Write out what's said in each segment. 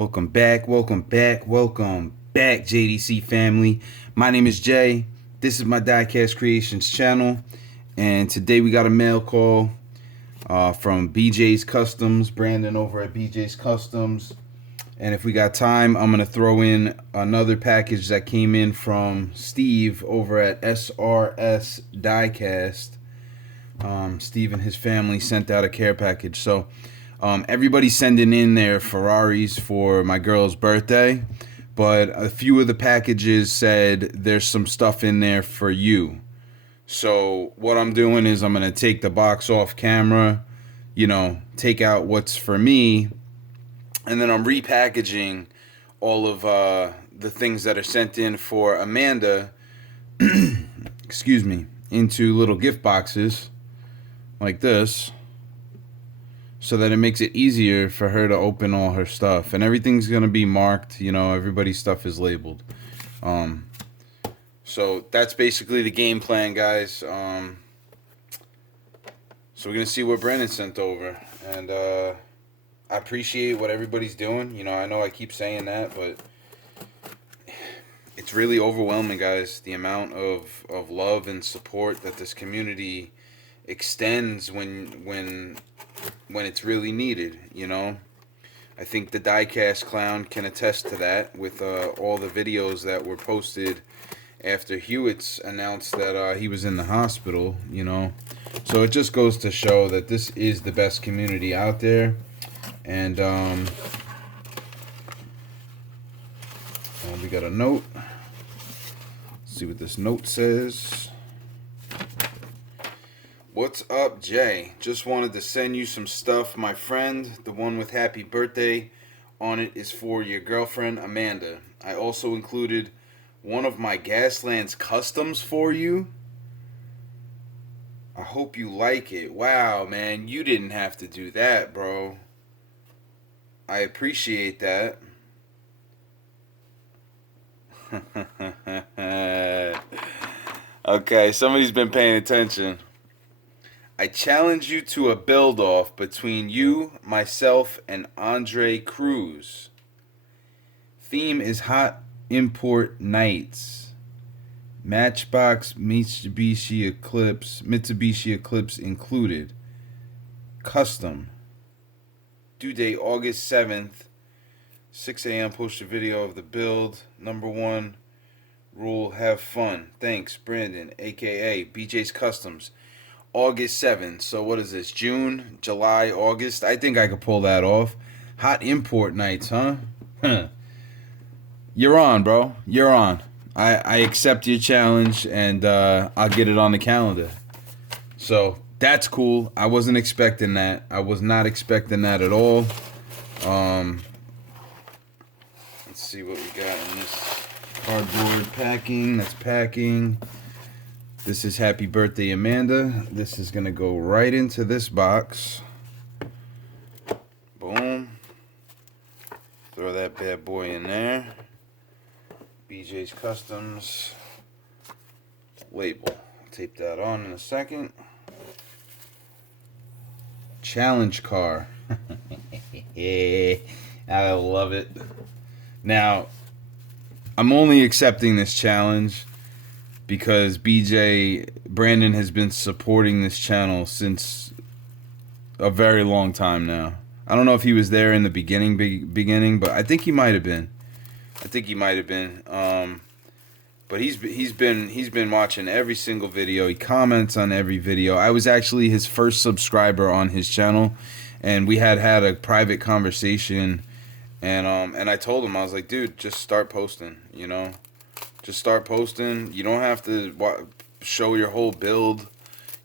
Welcome back, welcome back, welcome back, JDC family. My name is Jay. This is my Diecast Creations channel, and today we got a mail call from BJ's Customs, Brandon over at BJ's Customs. And if we got time, I'm gonna throw in another package that came in from Steve over at SRS Diecast. Steve and his family sent out a care package, so. Everybody's sending in their Ferraris for my girl's birthday, but a few of the packages said there's some stuff in there for you. So what I'm doing is I'm going to take the box off camera, take out what's for me, and then I'm repackaging all of the things that are sent in for Amanda, excuse me, into little gift boxes like this, so that it makes it easier for her to open all her stuff. And everything's going to be marked, everybody's stuff is labeled. So that's basically the game plan, guys. So we're going to see what Brandon sent over. And I appreciate what everybody's doing. I know I keep saying that, but it's really overwhelming, guys, the amount of love and support that this community extends when it's really needed. I think the Diecast clown can attest to that with all the videos that were posted after Hewitt's announced that he was in the hospital. So it just goes to show that this is the best community out there. And we got a note. Let's see what this note says. What's up, Jay? Just wanted to send you some stuff, my friend. The one with happy birthday on it is for your girlfriend, Amanda. I also included one of my Gaslands customs for you. I hope you like it. Wow, man, you didn't have to do that, bro. I appreciate that. Okay, somebody's been paying attention. I challenge you to a build-off between you, myself, and Andre Cruz. Theme is Hot Import Nights. Matchbox Mitsubishi Eclipse included. Custom. Due date August 7th. 6 a.m. Post a video of the build. Number 1 rule, have fun. Thanks, Brandon, a.k.a. BJ's Customs. August 7th. So what is this? June, July, August? I think I could pull that off. Hot import nights, huh? You're on, bro. You're on. I accept your challenge, and I'll get it on the calendar. So that's cool. I wasn't expecting that. I was not expecting that at all. Let's see what we got in this cardboard packing. That's packing. This is happy birthday, Amanda. This is going to go right into this box. Boom. Throw that bad boy in there. BJ's Customs label. Tape that on in a second. Challenge car. Yeah, I love it. Now, I'm only accepting this challenge because Brandon has been supporting this channel since a very long time now. I don't know if he was there in the beginning, but I think he might have been. But he's been watching every single video. He comments on every video. I was actually his first subscriber on his channel, and we had a private conversation. And I told him, I was like, dude, just start posting. Just start posting. You don't have to show your whole build.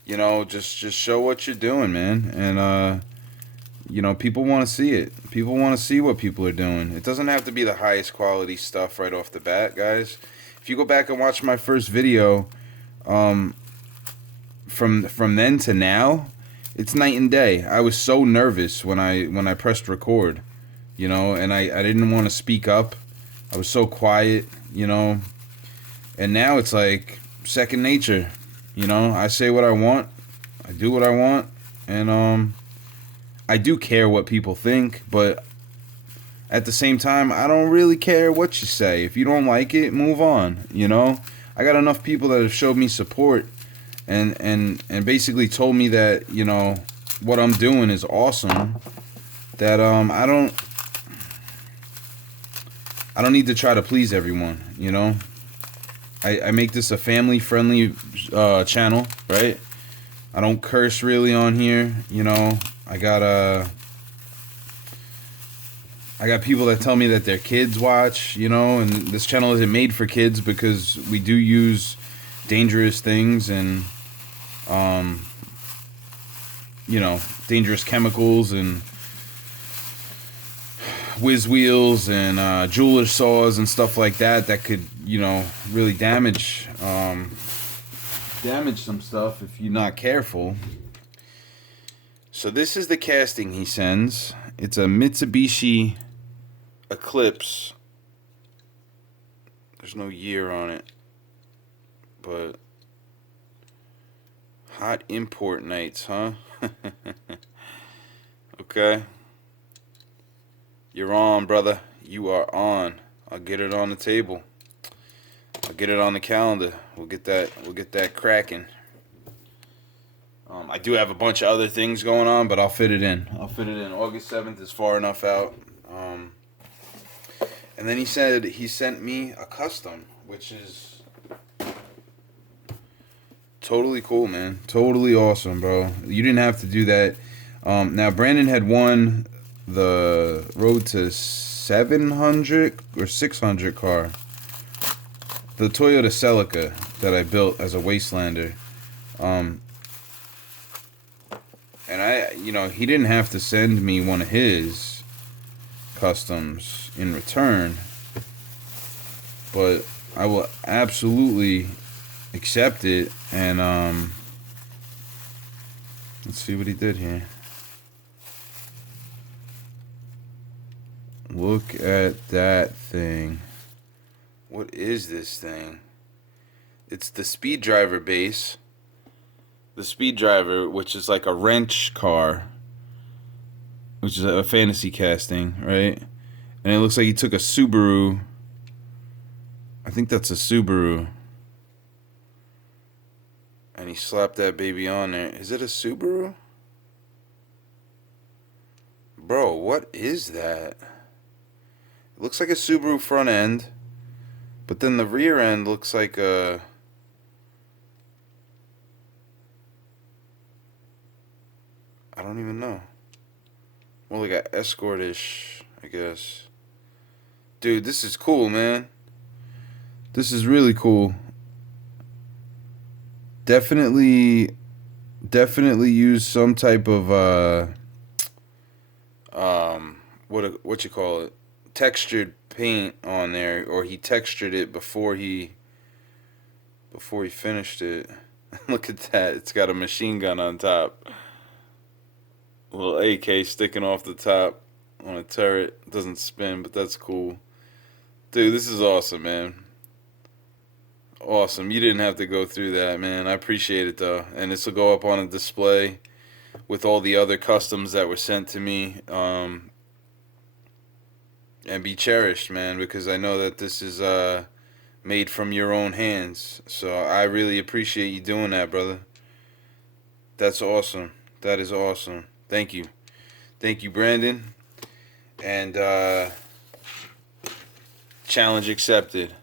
Just show what you're doing, man. And people want to see it. People want to see what people are doing. It doesn't have to be the highest quality stuff right off the bat, guys. If you go back and watch my first video, from then to now, it's night and day. I was so nervous when I pressed record, and I didn't want to speak up. I was so quiet, and now it's like second nature. I say what I want, I do what I want, and I do care what people think, but at the same time, I don't really care what you say. If you don't like it, move on. You know, I got enough people that have showed me support and basically told me that, you know, what I'm doing is awesome. That I don't need to try to please everyone. You know, I make this a family friendly channel, right? I don't curse really on here. You know, I got people that tell me that their kids watch, you know, and this channel isn't made for kids because we do use dangerous things and, you know, dangerous chemicals and whiz wheels and jeweler saws and stuff like that that could, you know, really damage some stuff if you're not careful. So this is the casting he sends. It's a Mitsubishi Eclipse. There's no year on it, but hot import nights, huh? Okay. You're on, brother. You are on. I'll get it on the table. I'll get it on the calendar. We'll get that cracking. I do have a bunch of other things going on, but I'll fit it in. August 7th is far enough out. And then he said he sent me a custom, which is totally cool, man. Totally awesome, bro. You didn't have to do that. Now, Brandon had won the Road to 700 or 600 car. The Toyota Celica that I built as a Wastelander. And you know, he didn't have to send me one of his customs in return, but I will absolutely accept it. And let's see what he did here. Look at that thing. What is this thing? It's the Speed Driver base. The Speed Driver, which is like a wrench car, which is a fantasy casting, right? And it looks like he took a Subaru. I think that's a Subaru. And he slapped that baby on there. Is it a Subaru? Bro, what is that? It looks like a Subaru front end, but then the rear end looks like a... I don't even know. Well, like a Escort-ish, I guess. Dude, this is cool, man. This is really cool. Definitely use some type of what you call it? Textured paint on there, or he textured it before he finished it. Look at that. It's got a machine gun on top. A little AK sticking off the top on a turret. It doesn't spin, but that's cool. Dude, this is awesome, man. Awesome. You didn't have to go through that, man. I appreciate it, though. And this will go up on a display with all the other customs that were sent to me. And be cherished, man, because I know that this is made from your own hands. So I really appreciate you doing that, brother. That's awesome. That is awesome. Thank you. Thank you, Brandon. And challenge accepted.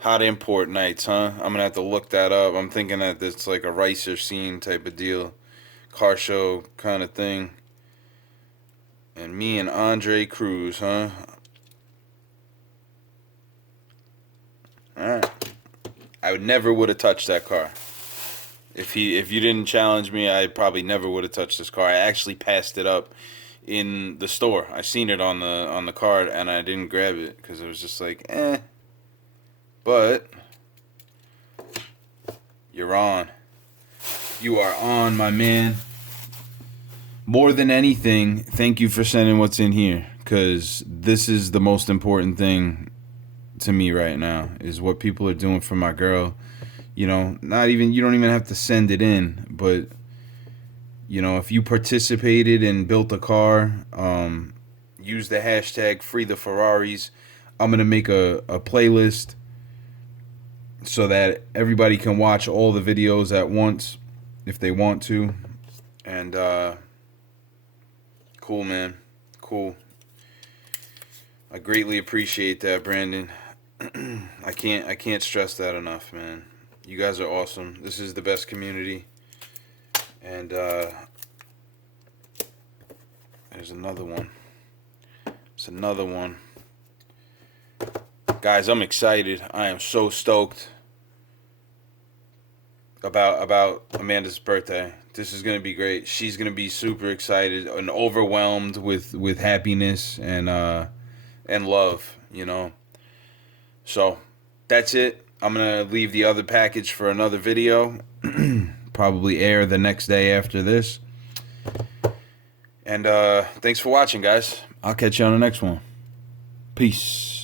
Hot import nights, huh? I'm going to have to look that up. I'm thinking that it's like a Ricer scene type of deal. Car show kind of thing. And me and Andre Cruz, huh? Alright. I never would have touched that car. If you didn't challenge me, I probably never would have touched this car. I actually passed it up in the store. I seen it on the card and I didn't grab it because it was just like, eh. But you're on. You are on, my man. More than anything, thank you for sending what's in here, because this is the most important thing to me right now, is what people are doing for my girl. You know, you don't even have to send it in, but, you know, if you participated and built a car, use the hashtag #FreeTheFerraris. I'm going to make a playlist so that everybody can watch all the videos at once if they want to. And cool, man. Cool. I greatly appreciate that, Brandon. I can't stress that enough, man. You guys are awesome. This is the best community. And there's another one. It's another one. Guys, I'm excited. I am so stoked about Amanda's birthday. This is gonna be great. She's gonna be super excited and overwhelmed with happiness and love, you know. So that's it. I'm gonna leave the other package for another video. Probably air the next day after this. And thanks for watching, guys. I'll catch you on the next one. Peace.